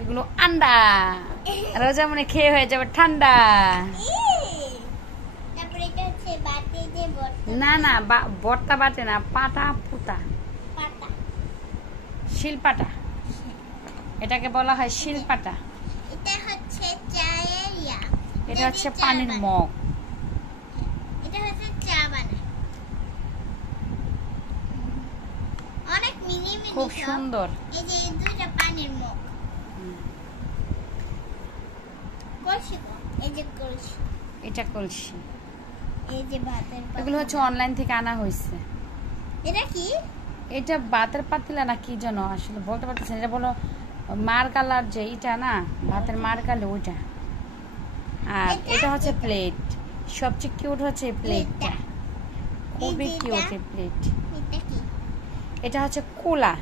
এগুলো আন্ডা রোজা মনে খেয়ে হয়ে যাবে ঠান্ডা। না না বর্তা বাটে না, পাটা পুতা, শিলপাটা, এটাকে বলা হয় শিলপাটা। এটা হচ্ছে পানির মগ। এটা হচ্ছে চা বানায়, অনেক মিনি মিনি, খুব সুন্দর। এই যে দুইটা পানির মগ, কলসি, এই যে কলসি, এটা কলসি, এই যে ভাতের পাতিলা। এগুলো হচ্ছে অনলাইন থেকে আনা হয়েছে। এটা কি? এটা ভাতের পাতিলা না কি যেন, আসলে বলতে পারতেছি না। এটা বলো মার কালার, যে এটা না ভাতের মার কালে ওইটা। আর এটা হচ্ছে প্লেট, সবচেয়ে কিউট হচ্ছে এই প্লেটটা, খুবই কিউট এই প্লেট। এটা কি? এটা হচ্ছে কোলা।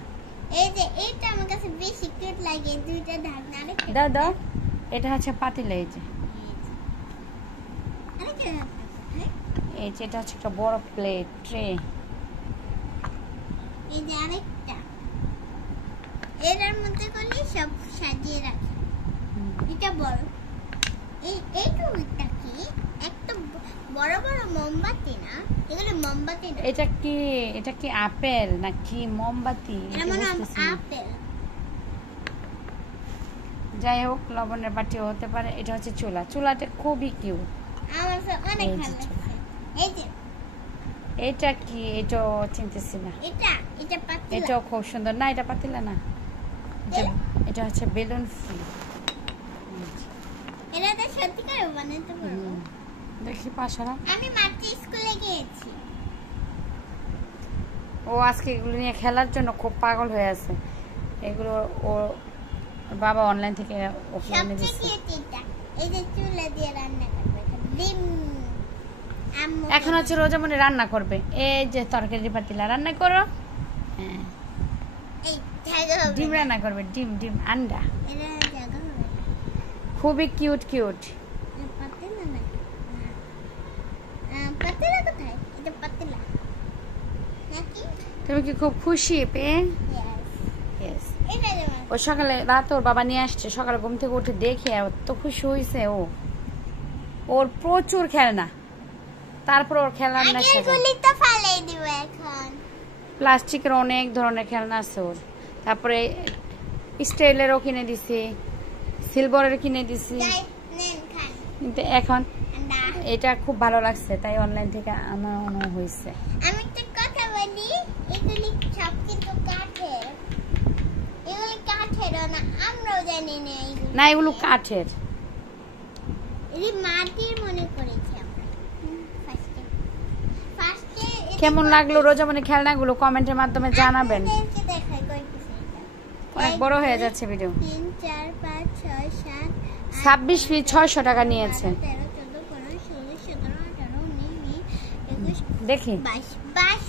এই যে এটা আমার কাছে বেশি কিউট লাগে, দুইটা ঢাকনা। আরে দাও দাও, এটা হচ্ছে পাতিলা। এই যে আরেকটা ঢাকনা, এই যে এটা হচ্ছে একটা বড় প্লেট ট্রে। এই যে আরেকটা, এর মধ্যে করলে সব সাজিয়ে রাখি। এটা বড়, এইটা কি? একটা বড় বড় মোমবাতি না, এগুলো মোমবাতি না। এটা কি? এটা কি আপেল নাকি মোমবাতি? এটা মনে হয় আপেল। যাই হোক, লবণের বাটিও হতে পারে। এটা হচ্ছে চুলা, চুলাটা খুবই কিউট, আমার অনেক ভালো লাগছে। এই যে এটা কি? এটাও চিনতেছি না। এটা পাতিলা, এটাও খুব সুন্দর। না এটা পাতিলা না, এটা হচ্ছে বেলুন ফুল। এটা তো সত্যি করে বানাতে পারবো। দেখি পাশারা, আমি মাত্র স্কুলে গিয়েছি। ও আজকে এগুলো নিয়ে খেলার জন্য খুব পাগল হয়ে আছে। এগুলো ও বাবা অনলাইন থেকে ওকে এনে দিচ্ছে। এই যে চুলা দিয়ে রান্না করবে, ডিম। এখন হচ্ছে রোজা মনে রান্না করবে। এই যে তরকারি পাতিলা রান্না করো। হ্যাঁ, ডিম রান্না করবে, ডিম ডিম আন্ডা। খুবই কিউট কিউট। তুমি কি খুব খুশি পেয়ে? ও সকালে রাত ওর বাবা নিয়ে আসছে, সকালে ঘুম থেকে উঠে দেখে তো খুশি হয়েছে। ওর প্রচুর খেলনা, তারপর ওর খেলনা প্লাস্টিকের অনেক ধরনের খেলনা আছে ওর। তারপরে স্টিলেরও কিনে দিছি, সিলভারের কিনে দিছি। কিন্তু এখন এটা খুব ভালো লাগছে, তাই অনলাইন থেকে আনানো হয়েছে। আমি একটা কথা বলি, এগুলি সব কিন্তু কাঠের। এগুলি কাঠের না, আমরাও জানি না এগুলো। না এগুলো কাঠের, এই মাটির মনে করেছি আমরা ফার্স্টে। কেমন লাগলো রোজা মানে খেলনাগুলো কমেন্টের মাধ্যমে জানাবেন। অনেক বড় হয়ে যাচ্ছে ভিডিও। 3 4 5 6 7 26 পিস 600 টাকা নিয়েছে। 13 14 15 16 17 18 19 20 21 দেখি 22